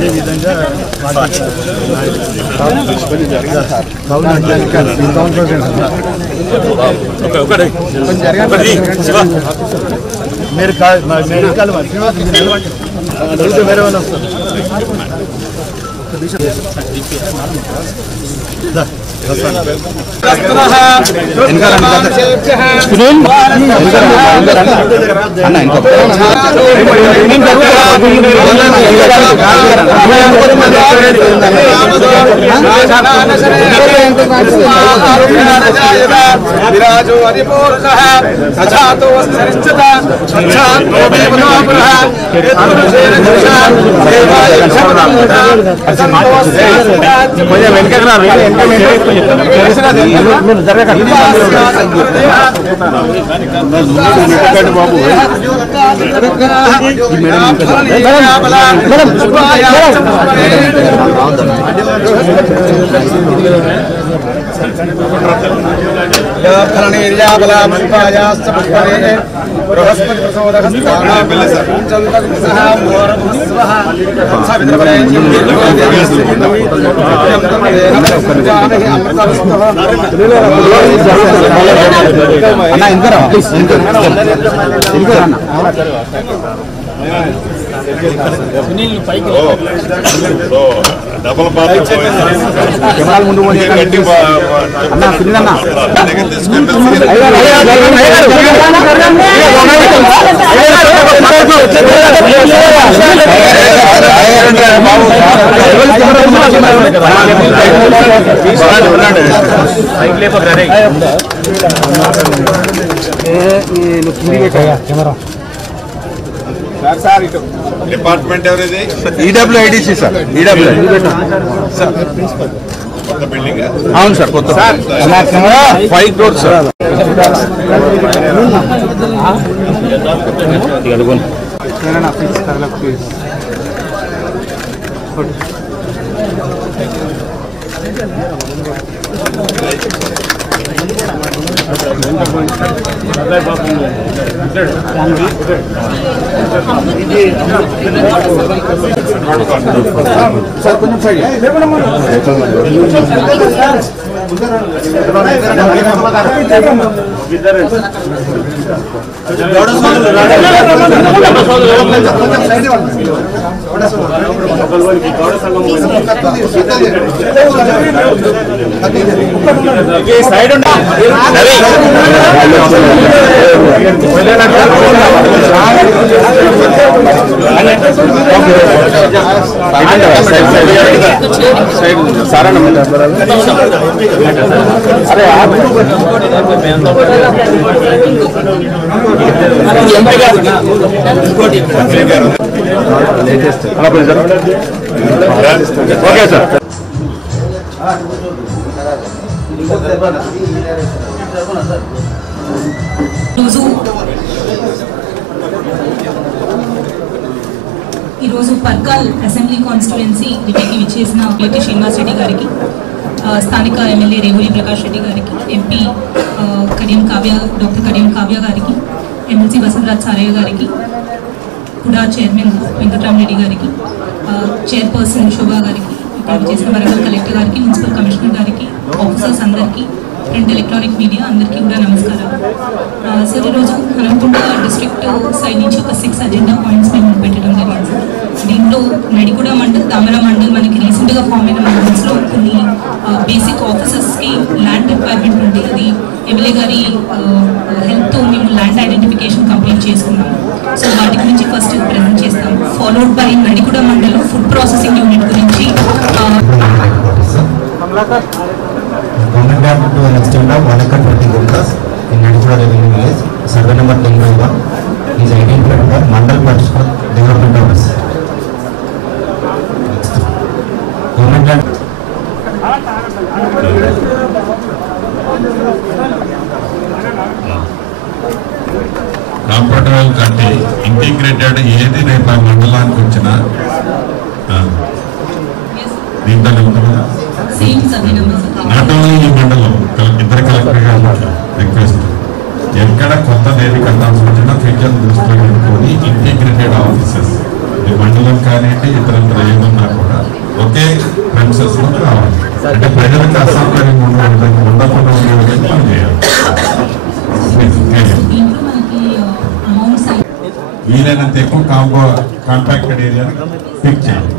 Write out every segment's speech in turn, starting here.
అదేవిధంగా మీరు వేరే వాళ్ళు వస్తారు విరాజో హరిపూర్ణః సజాతో వస్త్రరిచ్చతా సచ్ఛాత్మోపేమనోపురః ఏతురుషేన దుషా దేవాయ క్షమతాముదా కొంచెం వెనకకి రా బాబు బృహస్పతి డబుల్ కెమెరాల ముందు అన్న సునీల్ కెమెరా డిపార్ట్మెంట్ ఎవరిది? EWIDC sir. కొత్త బిల్డింగ్ అవును సార్, కొత్త 5 crores సార్. సార్ కొంచెం సైడ్ సైడ్ సారా అరే లేటెస్ట్ ఓకే సార్. ఈరోజు పర్కాల్ అసెంబ్లీ కాన్స్టిట్యుయెన్సీ డిప్యూటీ విచ్చేసిన పేటి శ్రీనివాస్ రెడ్డి గారికి, స్థానిక ఎమ్మెల్యే రేవూరి ప్రకాష్ రెడ్డి గారికి, ఎంపీ డాక్టర్ కడియం కావ్య గారికి, ఎమ్మెల్సీ వసంతరాజ్ సారయ్య గారికి, కూడా చైర్మన్ వెంకటరామరెడ్డి గారికి, చైర్పర్సన్ శోభా గారికి, ఇక్కడ విచ్చేసిన వరంగల్ కలెక్టర్ గారికి, మున్సిపల్ కమిషనర్ గారికి, ఆఫీసర్స్ అందరికీ, ప్రింట్ ఎలక్ట్రానిక్ మీడియా అందరికీ కూడా నమస్కారం. సార్, ఈరోజు హనుమకొండ డిస్ట్రిక్ట్ సైడ్ నుంచి ఒక 6 అజెండా పాయింట్స్ మేము పెట్టడం జరిగింది సార్. దీంట్లో నడిగూడ మండల్, తామర మండల్, మనకి రీసెంట్గా ఫామ్ అయిన మండల్స్లో కొన్ని బేసిక్ ఆఫీసర్స్కి ల్యాండ్ రిక్వైర్మెంట్ ఉంది. అది ఎమ్మెల్యే గారి హెల్ప్తో మేము ల్యాండ్ ఐడెంటిఫికేషన్ కంప్లీట్ చేసుకున్నాము. సో వాటి గురించి ఫస్ట్ ప్రజెంట్ చేస్తాము. Followed by Nadiguda mandal food processing unit గురించి Government have to an extent of 120 hectares in Nadikura Revenue Village. Survey number 10/1 is identified for Mandal Parishad Development Office. Government land. Compound కంటే integrated ఏది రేపు ఆ మండలానికి వచ్చినా దీంట్లోనే ఉంది కదా. నాట్ ఓన్లీ ఈ మండలం ఇద్దరు కలెక్టర్ గారు రిక్వెస్ట్, ఎక్కడ కొత్త ఏది కట్టాల్సి వచ్చినా ఫ్యూచర్ దృష్టిలో పెట్టుకొని ఇంటిగ్రేటెడ్ ఆఫీసెస్ ఈ మండలం కానివ్వండి ఇతరత్ర ఏమన్నా కూడా ఒకే ప్రెమిసెస్ లో రావాలి. అంటే ప్రజలకు అసౌకర్యం ఉండకుండా ఉండే విధంగా పని చేయాలి. వీలైనంత ఎక్కువ కాంపాక్టెడ్ ఏరియాని పిక్ చేయాలి.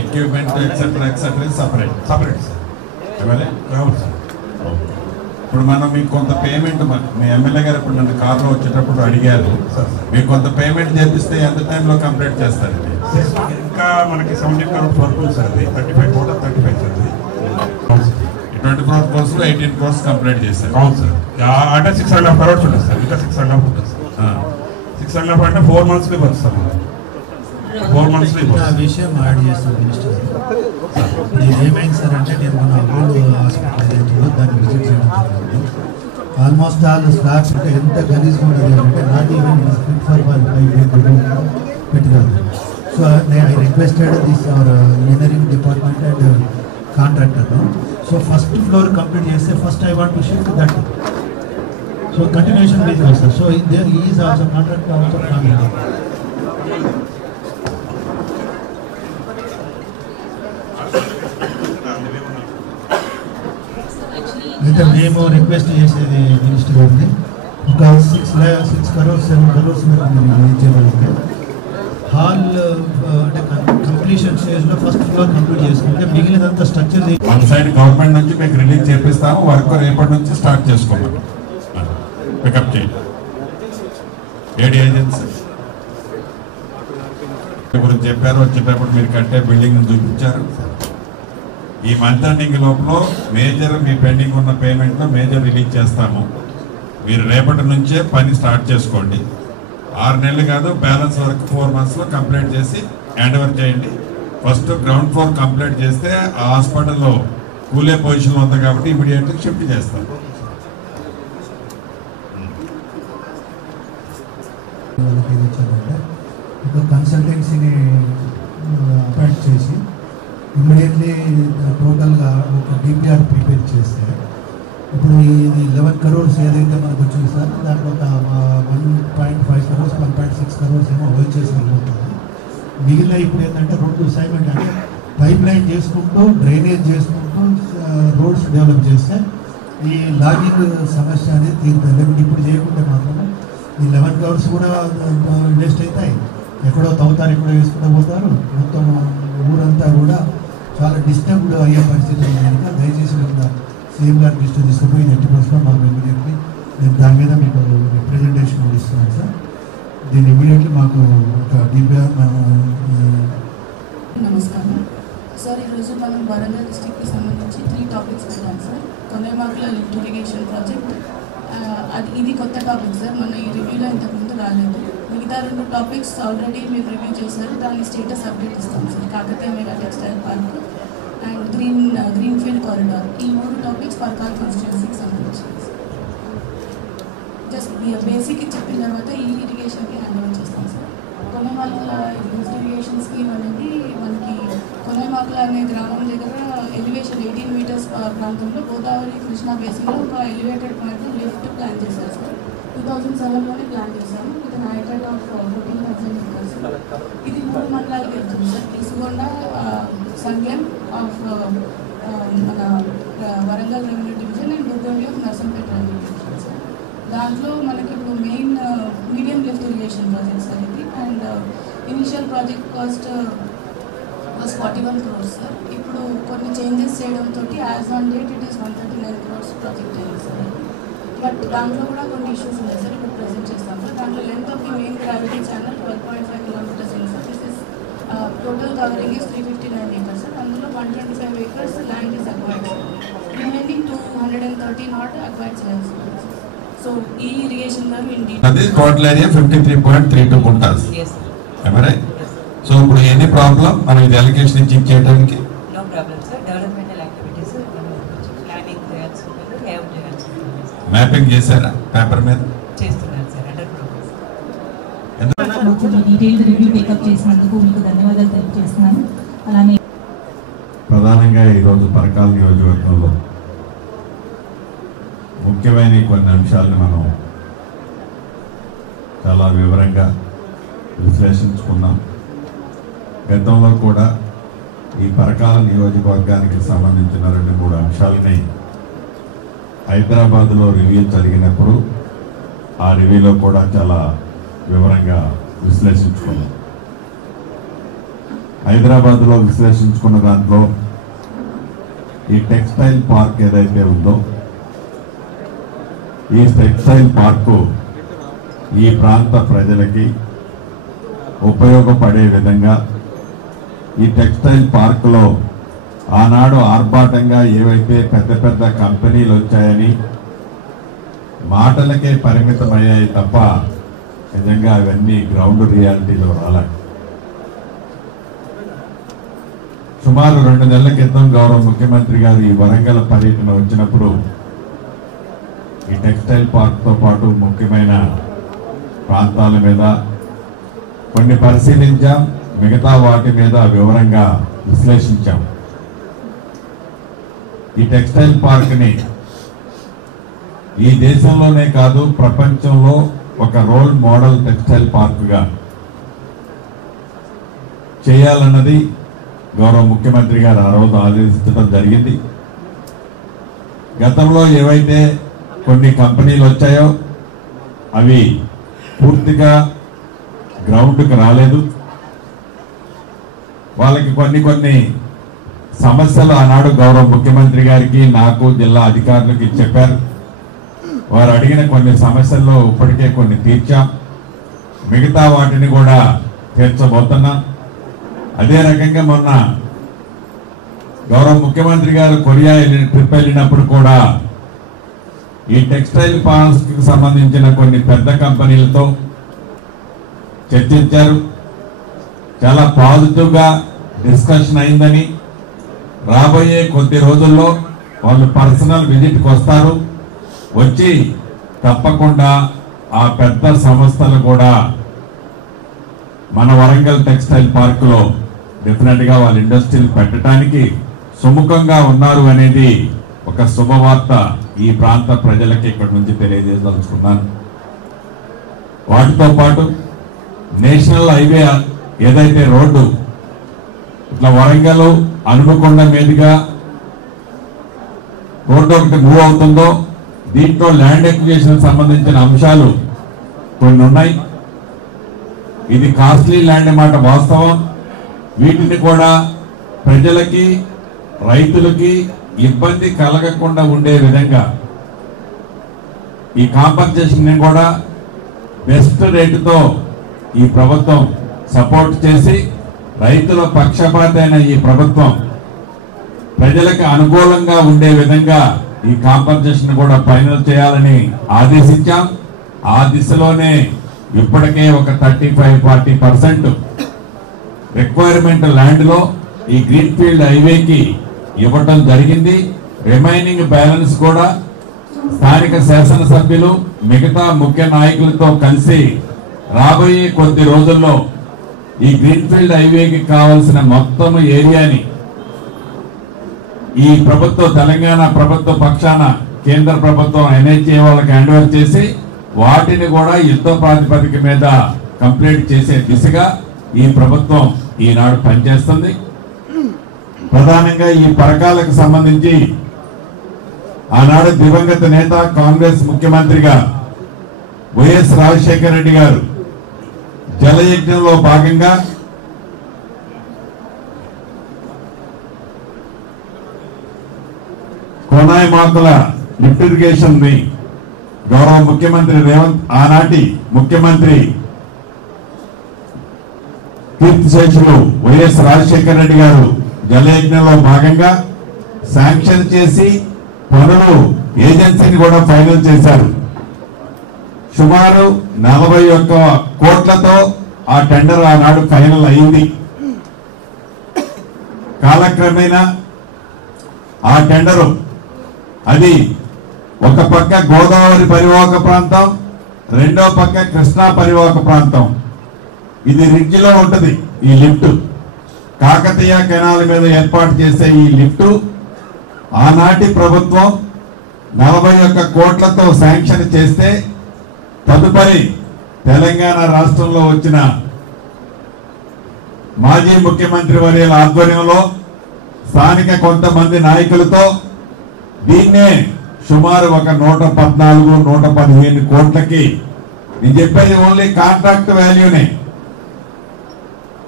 ఎక్విప్మెంట్ ఎక్సెట్రా సపరేట్ ఇప్పుడు మనం మీకు కొంత పేమెంట్ మీ ఎమ్మెల్యే గారు ఇప్పుడు నన్ను కార్లో వచ్చేటప్పుడు అడిగారు, మీకు కొంత పేమెంట్ చేపిస్తే ఎంత టైంలో కంప్లీట్ చేస్తారండి? ఇంకా మనకి 70 crores వరకు ఉంది సార్. అది 35 total 35 సార్. 20 crores కోర్సులో 18 crores కంప్లీట్ చేశారు. అవును సార్. అంటే 6.5 crores ఉంటుంది సార్. ఇంకా 6.5 ఉంటుంది సార్. 6.5 అంటే 4 months ఇవ్వచ్చు సార్. 4 months ఆ విషయం యాడ్ చేస్తాను మినిస్టర్ గారు. ఏమైంది సార్ అంటే నేను మన అపోలో హాస్పిటల్ ఏదైతుందో దాన్ని విజిట్ చేయడం జరిగింది. ఆల్మోస్ట్ ఆల్ స్లాబ్స్ అంటే ఎంత గలీజ్గా ఉన్నది అంటే నాట్ ఈవెన్ ఫిట్ ఫర్ పెట్టగలదు. So I requested this our engineering department and contractor. So first floor complete చేస్తే first I want to shift that. So continuation business sir. So there is also contractor also family. అయితే మేము request చేసేది minister గారిని ఒక 6 crores 7 crores ఇచ్చేవాళ్ళకి hall అంటే completion స్టేజ్లో first floor complete చేసుకుంటే మిగిలినంత structure one side government నుంచి మీకు రిలీజ్ చేపిస్తాము, వర్క్ రేపటి నుంచి స్టార్ట్ చేసుకోవాలి. పికప్ చేయండి. ఏడి ఏజెన్సీ గురించి చెప్పారు, వచ్చేటప్పుడు మీరు కట్టే బిల్డింగ్ చూపించారు. ఈ మంత్ ఎండింగ్ లోపల మేజర్ మీ పెండింగ్ ఉన్న పేమెంట్లో మేజర్ రిలీజ్ చేస్తాము. మీరు రేపటి నుంచే పని స్టార్ట్ చేసుకోండి. 6 నెలలు కాదు, బ్యాలెన్స్ వర్క్ 4 monthsలో కంప్లీట్ చేసి హ్యాండ్ ఓవర్ చేయండి. ఫస్ట్ గ్రౌండ్ ఫ్లోర్ కంప్లీట్ చేస్తే ఆ హాస్పిటల్లో కూలే పొజిషన్లో ఉంది కాబట్టి ఇమీడియట్గా షిఫ్ట్ చేస్తాం. ఒక కన్సల్టెన్సీని అపాయింట్ చేసి ఇమ్మీడియట్లీ టోటల్గా ఒక డిపిఆర్ ప్రిపేర్ చేస్తే ఇప్పుడు ఇది 11 crores ఏదైతే మనకు వచ్చింది సార్, దాంట్లో ఒక 1.5 crores 1.6 crores ఏమో వచ్చేసి వెళ్ళిపోతుంది. మిగిలిన ఇప్పుడు ఏంటంటే రోడ్డు అసైన్మెంట్ అంటే పైప్ లైన్ చేసుకుంటూ డ్రైనేజ్ చేసుకుంటూ రోడ్స్ డెవలప్ చేస్తే ఈ లాగింగ్ సమస్య అనేది తీరుతుంది. లేకుంటే ఇప్పుడు చేయకుంటే మాత్రం ఈ 11 crores కూడా వేస్ట్ అవుతాయి. ఎక్కడో తవ్వుతారు, ఎక్కడో వేసుకుంటూ పోతారు. మొత్తం ఊరంతా కూడా చాలా డిస్టర్బ్డ్ అయ్యే పరిస్థితి ఉంది. కనుక దయచేసి కూడా సీఎం గారి దృష్టి తీసుకుపోయి 80% మాకు ఇమీడియట్లీ నేను దాని మీద మీకు రిప్రజెంటేషన్ ఇస్తున్నాను సార్. దీన్ని ఇమీడియట్లీ మాకు ఒక డిపిఆర్ నమస్కారం సార్. ఈరోజు మనం వరంగల్ డిస్ట్రిక్ట్కి సంబంధించి 3 topics పెట్టాం సార్. కొనేమాకుల లిఫ్ట్ ఇరిగేషన్ ప్రాజెక్ట్, ఇది కొత్త టాపిక్ సార్, మన ఈ రివ్యూలో ఇంతకుముందు రాలేదు. మిగతా 2 topics ఆల్రెడీ మీరు రివ్యూ చేశారు, దాని స్టేటస్ అప్డేట్ ఇస్తాం sir. Kakatiya mega textile park and greenfield corridor, ఈ 3 topics పర్కాల్ కాన్స్టిట్యున్సీకి సంబంధించి జస్ట్ బేసిక్ చెప్పిన తర్వాత ఈ ఇరిగేషన్కి హ్యాండ్ ఓవర్ చేస్తాం సార్. కొనేమాకుల లిఫ్ట్ ఇరిగేషన్ స్కీమ్ అనేది మనకి కొనేమాకుల అనే గ్రామం దగ్గర ఎలివేషన్ 18 meters ప్రాంతంలో గోదావరి కృష్ణా బేసిన్లో ఒక ఎలివేటెడ్ పాయింట్ లిఫ్ట్ ప్లాన్ చేశారు సార్. 2007లోనే ప్లాన్ చేశాము. With an height of 14,000 acres. ఇది 3 మండలాలకి వెళ్తుంది సార్. తీసుకొండ, సంగెం ఆఫ్ మన Warangal revenue division and Duggondi of Narsampet revenue division sir. దాంట్లో మనకి ఇప్పుడు main medium lift irrigation project sir ఇది. And initial project cost was 41 crores sir. ఇప్పుడు కొన్ని చేంజెస్ చేయడంతో as on date it is 139 crores project అయింది సార్. బట్ దాంట్లో కూడా కొన్ని ఇష్యూస్ ఉన్నాయి సార్, ఇప్పుడు ప్రెజెంట్ చేస్తాం సార్. దాంట్లో length of the main gravity channel 12.5 kilometers ఉంది sir. This is total covering is 359 acres sir. అందులో 125 acres land is acquired sir. Remaining 213 odd acquired lands. So ఈ ఇరిగేషన్ ద్వారా అది టోటల్ ఏరియా 53.32 గుంటాస్. సో ఇప్పుడు any problem మనం ఇది allocation ఇచ్చి చేయడానికి no problem sir. Developmental activities planning mapping చేశారా పేపర్ మీద? చేస్తున్నారు సార్. Under progress. Detailed review take up చేసినందుకు మీకు ధన్యవాదాలు తెలియజేస్తున్నాను. అలానే ప్రధానంగా ఈరోజు పరకాల నియోజకవర్గంలో ముఖ్యమైన కొన్ని అంశాలను మనం చాలా వివరంగా విశ్లేషించుకున్నాం. గతంలో కూడా ఈ పరకాల నియోజకవర్గానికి సంబంధించిన 2-3 అంశాలని హైదరాబాద్లో రివ్యూ జరిగినప్పుడు ఆ రివ్యూలో కూడా చాలా వివరంగా విశ్లేషించుకున్నాం. హైదరాబాద్లో విశ్లేషించుకున్న దాంట్లో ఈ టెక్స్టైల్ పార్క్ ఏదైతే ఉందో ఈ టెక్స్టైల్ పార్కు ఈ ప్రాంత ప్రజలకి ఉపయోగపడే విధంగా ఈ టెక్స్టైల్ పార్కులో ఆనాడు ఆర్భాటంగా ఏవైతే పెద్ద పెద్ద కంపెనీలు వచ్చాయని మాటలకే పరిమితమయ్యాయి తప్ప నిజంగా అవన్నీ గ్రౌండ్ రియాలిటీలో రాలే. సుమారు 2 నెలల క్రితం గౌరవ ముఖ్యమంత్రి గారు ఈ వరంగల్ పర్యటన వచ్చినప్పుడు ఈ టెక్స్టైల్ పార్క్తో పాటు ముఖ్యమైన ప్రాంతాల మీద కొన్ని పరిశీలించాం, మిగతా వాటి మీద వివరంగా విశ్లేషించాం. ఈ టెక్స్టైల్ పార్క్ని ఈ దేశంలోనే కాదు ప్రపంచంలో ఒక రోల్ మోడల్ టెక్స్టైల్ పార్క్గా చేయాలన్నది గౌరవ ముఖ్యమంత్రి గారు ఆ రోజు ఆదేశించడం జరిగింది. గతంలో ఏవైతే కొన్ని కంపెనీలు వచ్చాయో అవి పూర్తిగా గ్రౌండ్కి రాలేదు. వాళ్ళకి కొన్ని సమస్యలు ఆనాడు గౌరవ ముఖ్యమంత్రి గారికి నాకు జిల్లా అధికారులకి చెప్పారు. వారు అడిగిన కొన్ని సమస్యల్లో ఇప్పటికే కొన్ని తీర్చాం, మిగతా వాటిని కూడా తీర్చబోతున్నాం. అదే రకంగా మొన్న గౌరవ ముఖ్యమంత్రి గారు కొరియా ట్రిప్ వెళ్ళినప్పుడు కూడా ఈ టెక్స్టైల్ పార్క్కి సంబంధించిన కొన్ని పెద్ద కంపెనీలతో చర్చించారు. చాలా పాజిటివ్గా డిస్కషన్ అయిందని, రాబోయే కొద్ది రోజుల్లో వాళ్ళు పర్సనల్ విజిట్కి వస్తారు, వచ్చి తప్పకుండా ఆ పెద్ద సంస్థలు కూడా మన వరంగల్ టెక్స్టైల్ పార్కులో డెఫినెట్గా వాళ్ళ ఇండస్ట్రీలు పెట్టడానికి సుముఖంగా ఉన్నారు అనేది ఒక శుభవార్త ఈ ప్రాంత ప్రజలకి ఇక్కడి నుంచి తెలియజేయదలుచుకున్నాను. వాటితో పాటు నేషనల్ హైవే ఏదైతే రోడ్డు ఇట్లా వరంగల్ హనుమకొండ మీదుగా రోడ్డు ఒకటి మూవ్ అవుతుందో దీంట్లో ల్యాండ్ ఎక్విజిషన్ సంబంధించిన అంశాలు కొన్ని ఉన్నాయి. ఇది కాస్ట్లీ ల్యాండ్ మాట వాస్తవం. వీటిని కూడా ప్రజలకి రైతులకి ఇబ్బంది కలగకుండా ఉండే విధంగా ఈ కాంపన్సేషన్ కూడా బెస్ట్ రేటుతో ఈ ప్రభుత్వం సపోర్ట్ చేసి రైతుల పక్షపాతైన ఈ ప్రభుత్వం ప్రజలకు అనుకూలంగా ఉండే విధంగా ఈ కాంపన్సేషన్ కూడా ఫైనల్ చేయాలని ఆదేశించాం. ఆ దిశలోనే ఇప్పటికే ఒక 35-40% రిక్వైర్మెంట్ ల్యాండ్ లో ఈ గ్రీన్ ఫీల్డ్ హైవేకి ఇవ్వటం జరిగింది. రిమైనింగ్ బ్యాలెన్స్ కూడా స్థానిక శాసనసభ్యులు మిగతా ముఖ్య నాయకులతో కలిసి రాబోయే కొద్ది రోజుల్లో ఈ గ్రీన్ ఫీల్డ్ హైవేకి కావాల్సిన మొత్తం ఏరియాని ఈ ప్రభుత్వ తెలంగాణ ప్రభుత్వ పక్షాన కేంద్ర ప్రభుత్వం NHA వాళ్ళకి హ్యాండ్ ఓవర్ చేసి వాటిని కూడా యుద్ధ ప్రాతిపదిక మీద కంప్లీట్ చేసే దిశగా ఈ ప్రభుత్వం ఈనాడు పనిచేస్తుంది. ప్రధానంగా ఈ పరకాలకు సంబంధించి ఆనాడు దివంగత నేత కాంగ్రెస్ ముఖ్యమంత్రిగా వైఎస్ రాజశేఖర రెడ్డి గారు జలయజ్ఞంలో భాగంగా కోనాయి మాకుల లిఫ్ట్ ఇరిగేషన్ ని గౌరవ ముఖ్యమంత్రి ఆనాటి ముఖ్యమంత్రి కీర్తిశేషులు వైఎస్ రాజశేఖర రెడ్డి గారు జలయజ్ఞంలో భాగంగా శాంక్షన్ చేసి పనులు ఏజెన్సీని కూడా ఫైనల్ చేశారు. సుమారు 41 కోట్లతో ఆ టెండర్ ఆనాడు ఫైనల్ అయింది. కాలక్రమేణా ఆ టెండరు అది ఒక పక్క గోదావరి పరివాహక ప్రాంతం, రెండో పక్క కృష్ణా పరివాహక ప్రాంతం. ఇది రిడ్జ్ లో ఉంటది. ఈ లిఫ్ట్ కాకతీయ కెనాల్ మీద ఏర్పాటు చేసే ఈ లిఫ్ట్ ఆనాటి ప్రభుత్వం 41 కోట్లతో శాంక్షన్ చేస్తే తదుపరి తెలంగాణ రాష్ట్రంలో వచ్చిన మాజీ ముఖ్యమంత్రి వర్యుల ఆధ్వర్యంలో స్థానిక కొంతమంది నాయకులతో దీన్నే సుమారు ఒక 114-115 కోట్లకి, నేను చెప్పేది ఓన్లీ కాంట్రాక్ట్ వాల్యూనే,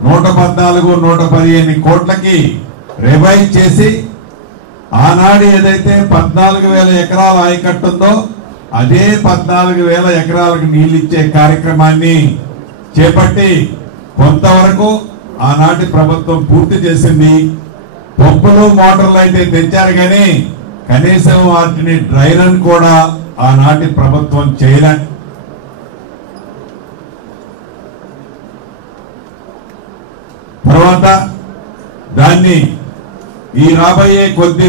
114-115 కోట్లకి రివైజ్ చేసి ఆనాడు ఏదైతే 14,000 ఎకరాల ఆయకట్టు ఉందో అదే 14,000 ఎకరాలకు నీళ్లు ఇచ్చే కార్యక్రమాన్ని చేపట్టి కొంతవరకు ఆనాటి ప్రభుత్వం పూర్తి చేసింది. పంపులు మోటార్లు అయితే తెచ్చారు కానీ కనీసం వాటిని డ్రై రన్ కూడా ఆనాటి ప్రభుత్వం చేయలే. తర్వాత దాన్ని ఈ రాబోయే కొద్ది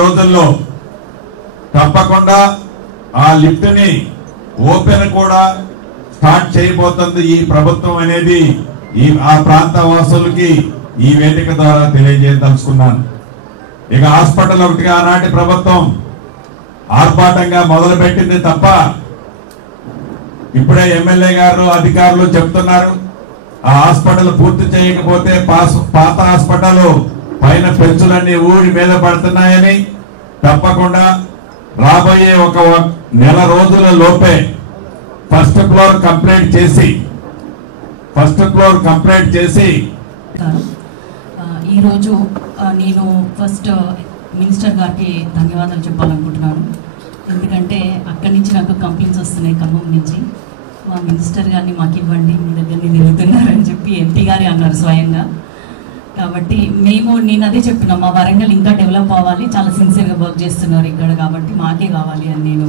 రోజుల్లో తప్పకుండా ఆ లిఫ్ట్ ని ఓపెన్ కూడా స్టార్ట్ చేయబోతుంది ఈ ప్రభుత్వం అనేది ఆ ప్రాంత వాసులకి ఈ వేదిక ద్వారా తెలియజేయదలుచుకున్నాను. ఇక హాస్పిటల్ ఒకటిగా ఆనాటి ప్రభుత్వం ఆర్భాటంగా మొదలుపెట్టింది తప్ప ఇప్పుడే ఎమ్మెల్యే గారు అధికారులు చెప్తున్నారు ఆ హాస్పిటల్ పూర్తి చేయకపోతే పాత హాస్పిటల్ పైన పెంచులన్నీ ఊడి మీద పడుతున్నాయని, తప్పకుండా రాబోయే ఒక నెల రోజుల లోపే ఫస్ట్ ఫ్లోర్ కంప్లీట్ చేసి ఈరోజు నేను ఫస్ట్ మినిస్టర్ గారికి ధన్యవాదాలు చెప్పాలనుకుంటున్నాను. ఎందుకంటే అక్కడి నుంచి నాకు కంప్లైంట్స్ వస్తున్నాయి ఖమ్మం నుంచి, మా మినిస్టర్ గారిని మాకు ఇవ్వండి, మీ దగ్గరని తిరుగుతున్నారని చెప్పి ఎంపీ గారే అన్నారు స్వయంగా. కాబట్టి నేను అదే చెప్పినా, మా వరంగల్ ఇంకా డెవలప్ అవ్వాలి, చాలా సిన్సియర్గా వర్క్ చేస్తున్నారు ఇక్కడ, కాబట్టి మాకే కావాలి అని నేను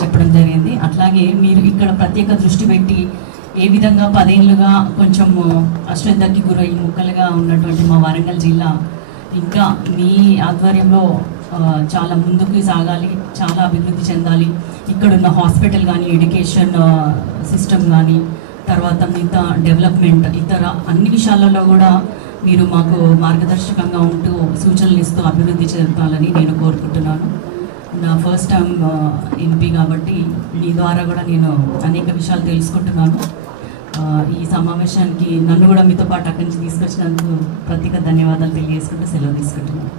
చెప్పడం జరిగింది. అట్లాగే మీరు ఇక్కడ ప్రత్యేక దృష్టి పెట్టి ఏ విధంగా 10 ఏళ్ళుగా కొంచెం అశ్రద్ధకి గురై ముక్కలుగా ఉన్నటువంటి మా వరంగల్ జిల్లా ఇంకా మీ ఆధ్వర్యంలో చాలా ముందుకు సాగాలి, చాలా అభివృద్ధి చెందాలి. ఇక్కడున్న హాస్పిటల్ కానీ, ఎడ్యుకేషన్ సిస్టమ్ కానీ, తర్వాత మిగతా డెవలప్మెంట్, ఇతర అన్ని విషయాలలో కూడా మీరు మాకు మార్గదర్శకంగా ఉంటూ సూచనలు ఇస్తూ అభివృద్ధి చెందాలని నేను కోరుకుంటున్నాను. నా ఫస్ట్ టైం ఎంపీ కాబట్టి మీ ద్వారా కూడా నేను అనేక విషయాలు తెలుసుకుంటున్నాను. ఈ సమావేశానికి నన్ను కూడా మీతో పాటు అక్కడి నుంచి తీసుకొచ్చినందుకు ప్రత్యేక ధన్యవాదాలు తెలియజేసుకుంటూ సెలవు తీసుకుంటున్నాను.